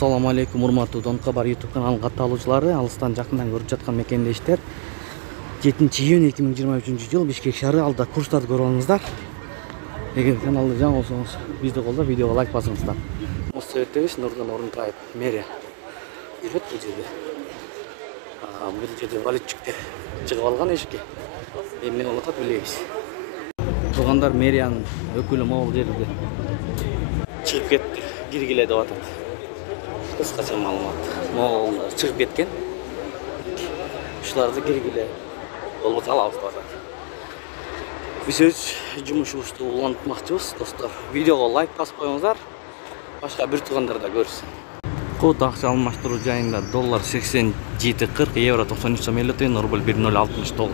Assalamu алейкум, урматтуу Дон Кабар YouTube каналынын катталуучулары, алыстан жакындан көрүп жаткан мекендештер. 7-июнь 2023 жыл Бишкек шаары алда курстарды көрүп алыңыздар. Эгер каналда жаңы болсоңуз, бизди колдоп видеого лайк басыңыздар. Моссоветтебиз Нурган Орунтаев мэрия. Жүрөт бул жерде. Бул жерде валютчиктер чыгып алган эшикке. Эмне болуп атат билебиз. Туугандар мэриянын өкүлү могул жерде чыгып кетти, киргиле деп атат. Кыскача маалымат. Могулдар чыгып кеткен. Ушуларды киргиле болбой калабыз деп атат. Биз өз жумушубузду улантмакчыбыз, достор. Видеого лайк басып коюңуздар. Башка бир туугандар да көрсүн. Код акча алмаштыруу жайында доллар 87.40, евро 93.50 тыйын, рубль 1.069.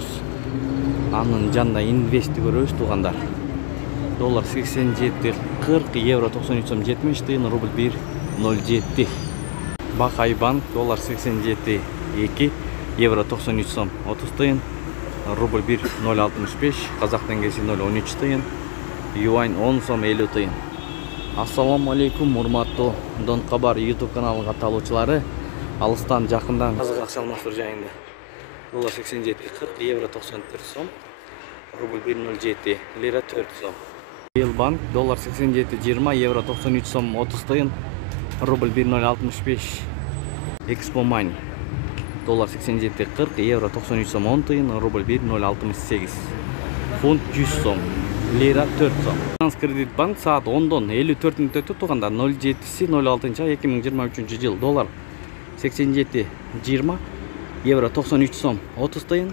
Анын жанында инвести көрөбүз, туугандар. Доллар 87.40, евро 93.70 тыйын, рубль 1.07. Бакай банк доллар 87.2, евро 93.30 тыйын, рубль 1.065, казак теңгеси 0.13 тыйын, юань 10.50 тыйын. Ассаламу алейкум, урматтуу Дон Кабар YouTube каналынын катталуучулары, алыстан жакындан казак акча алмаштыруу жайында. Доллар 87.40, евро 94 сом, рубль 1.07, лира 4 сом. Банк доллар 87.20, евро 93 сом 30 тыйын, рубль 1.065. Экспо Мани доллар 87.40, евро 93 сом 10 тыйын, рубль 1.068. Фунт 100 сом, лира 4 сом. Кредит банк саат 10-дон 54 мүнөттө туугандар 07-06 2023 жыл доллар 87.20, евро 93 сом 30 тыйын,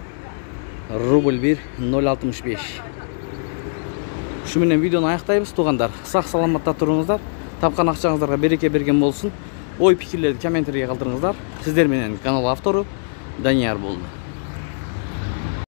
рубль 1.065. Ушу менен видеону аяктайбыз, туугандар. Сак саламатта туруңуздар. Тапкан акчаңыздарга береке берген болсун. Ой пикирлерди комментарийге калтырыңыздар. Сиздер менен канал автору Данияр болду.